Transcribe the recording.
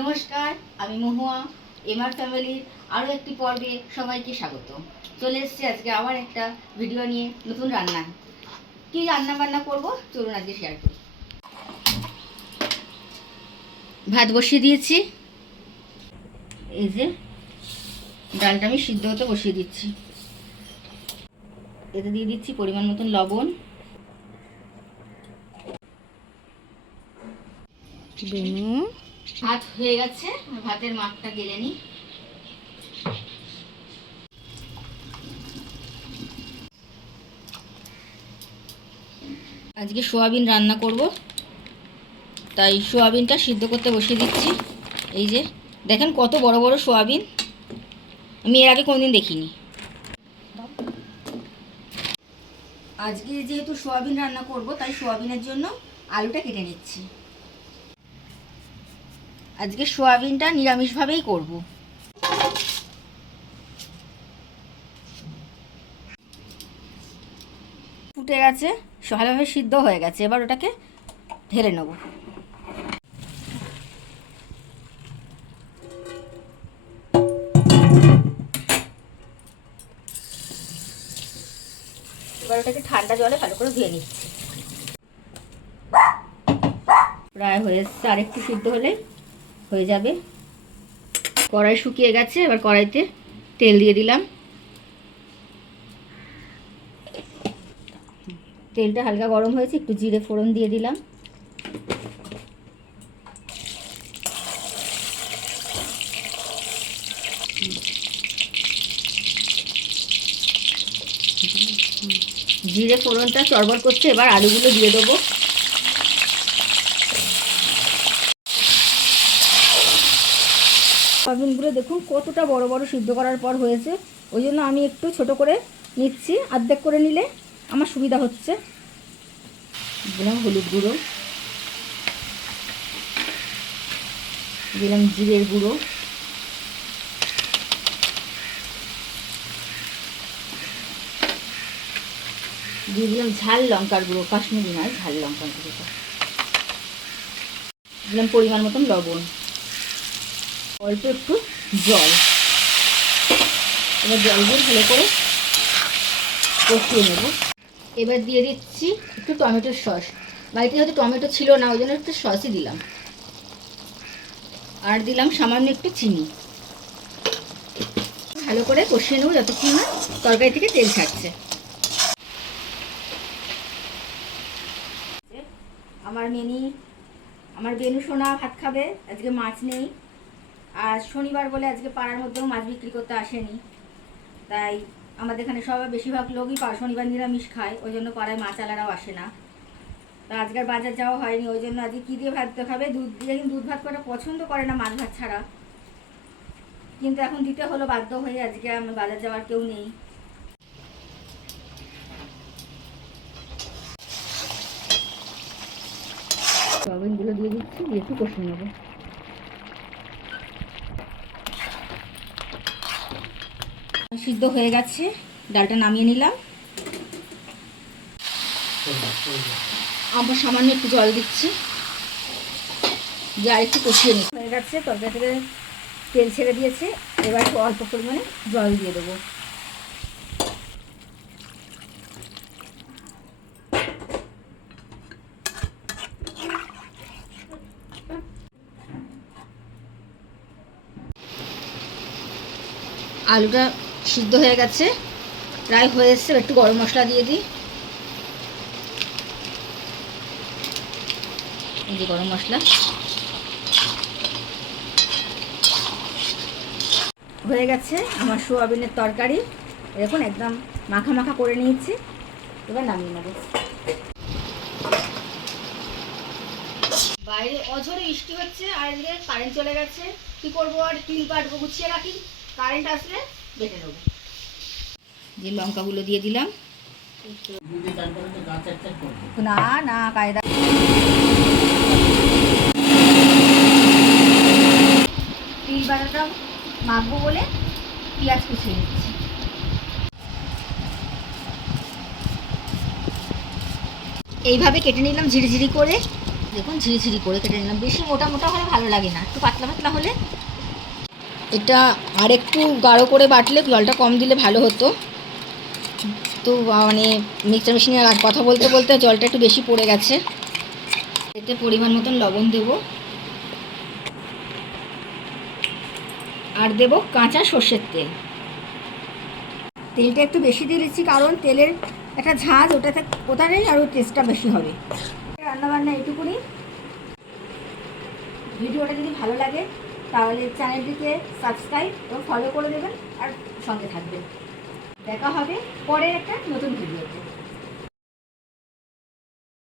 নমস্কার, আমি মহুয়া। এমআর ফ্যামিলির আরও একটি পর্বে সবাইকে স্বাগত। চলে এসেছি আজকে আবার একটা ভিডিও নিয়ে, নতুন রান্না। কি রান্না বান্না করবো চলুন আজকে শেয়ার করি। ভাত বসিয়ে দিয়েছি, এই যে ডালটা আমি সিদ্ধ হতে বসিয়ে দিচ্ছি। এতে দিয়ে দিচ্ছি পরিমাণ মতন লবণ, ভাত হয়ে গেছে, ভাতের মাপটা গেলে নিই। আজকে সোয়াবিন রান্না করব, তাই সোয়াবিনটা সিদ্ধ করতে বসিয়ে দিচ্ছি। এই যে দেখেন কত বড় বড় সোয়াবিন, আমি এর আগে কোনোদিন দেখিনি। আজকে যেহেতু সোয়াবিন রান্না করব, তাই সোয়াবিনের জন্য আলুটা কেটে নিচ্ছি। আজকে সোয়াবিনটা নিরামিষভাবেই করব। ফুটে গেছে, ভালোভাবে সিদ্ধ হয়ে গেছে, এবার ওটাকে ঢেলে নেব। এবার ওটাকে ঠান্ডা জলে ভালো করে ধুয়ে নিচ্ছি। প্রায় হয়ে এসছে, আর একটু সিদ্ধ হলে হয়ে যাবে। কড়াই শুকিয়ে গেছে, এবার কড়াইতে তেল দিয়ে দিলাম। তেলটা হালকা গরম হয়েছে, একটু জিরে ফোড়ন দিয়ে দিলাম। জিরে ফোড়নটা চড়বড় করছে, এবার আলুগুলো দিয়ে দেবো। সোয়াবিনগুলো দেখুন কতটা বড় বড় সিদ্ধ করার পর হয়েছে, ওই জন্য আমি একটু ছোট করে নিচ্ছি, অর্ধেক করে নিলে আমার সুবিধা হচ্ছে। দিলাম হলুদ গুঁড়ো, দিলাম জিরের গুঁড়ো, দিয়ে দিলাম ঝাল লঙ্কার গুঁড়ো, কাশ্মীরি নয়, ঝাল লঙ্কার গুঁড়োটা দিলাম। পরিমাণ মতন লবণ, অল্প একটু জল। এবার জল দিয়ে ভালো করে কষিয়ে নেব। এবার দিয়ে দিচ্ছি একটু টমেটোর সস। বাড়িতে হয়তো টমেটো ছিল না, ওই জন্য একটু সসই দিলাম। আর দিলাম সামান্য একটু চিনি। ভালো করে কষিয়ে নেব যতক্ষণ না তরকারি থেকে তেল ছাড়ছে। আমার বেনু সোনা ভাত খাবে, আজকে মাছ নেই। আর শনিবার বলে আজকে পাড়ার মধ্যেও মাছ বিক্রি করতে আসেনি, তাই আমাদের এখানে সবাই বেশিরভাগ লোকই শনিবার নিরামিষ খায়, ওই জন্য পাড়ায় মাছ আলারাও আসে না। তা আজকের বাজার যাওয়া হয়নি, ওই জন্য আজকে কী দিয়ে ভাত খাবে, দুধ দিয়ে। কিন্তু দুধ ভাত করা পছন্দ করে না মাছ ভাত ছাড়া, কিন্তু এখন দিতে হলো বাধ্য হয়ে, আজকে আমার বাজার যাওয়ার কেউ নেই। সোয়াবিনগুলো দিয়ে দিচ্ছি, দিয়ে একটু কষিয়ে নেবো। সিদ্ধ হয়ে গেছে, ডালটা নামিয়ে নিলাম। আমরা সামান্য একটু জল দিচ্ছি, দিয়ে আর একটু কষিয়ে নিচ্ছি। হয়ে গেছে, তরকারি থেকে তেল ছেড়ে দিয়েছে, এবার একটু অল্প পরিমাণে জল দিয়ে দেবো। আলুটা সিদ্ধ হয়ে গেছে, প্রায় হয়ে এসছে। একটু গরম মশলা দিয়ে দিই, এই যে গরম মশলা। হয়ে গেছে আমার সোয়াবিনের তরকারি, দেখুন একদম মাখা মাখা করে নিয়েছি। এবার নামিয়ে নেব। বাইরে অঝরে বৃষ্টি হচ্ছে, আর এদিকে কারেন্ট চলে গেছে। কি করবো, আর তিল কাটবো, গুছিয়ে রাখি, কারেন্ট আসলে বেটে নেবো। যে লঙ্কাগুলো দিয়ে দিলাম। না না কায়দা, তিল বাটাটা মাখবো বলে পেঁয়াজ কুচিয়ে নিচ্ছি। এইভাবে কেটে নিলাম ঝিরিঝিরি করে, দেখুন ঝিরিঝিরি করে কেটে নিলাম, বেশি মোটা মোটা হলে ভালো লাগে না, একটু পাতলা পাতলা হলে। এটা আর একটু গাঢ় করে বাটলে, জলটা কম দিলে ভালো হতো। তো মানে মিক্সচার মেশিনে আর কথা বলতে বলতে জলটা একটু বেশি পড়ে গেছে। এতে পরিমাণ মতন লবণ দেব, আর দেব কাঁচা সর্ষের তেল। তেলটা একটু বেশি দিয়ে দিচ্ছি কারণ তেলের একটা ঝাঁজ ওটাতেই আরও টেস্টটা বেশি হবে। রান্নাবান্না এইটুকুনি। ভিডিওটা যদি ভালো লাগে তাহলে চ্যানেলটিকে সাবস্ক্রাইব এবং ফলো করে দেবেন আর সঙ্গে থাকবেন। দেখা হবে পরের একটা নতুন ভিডিওতে।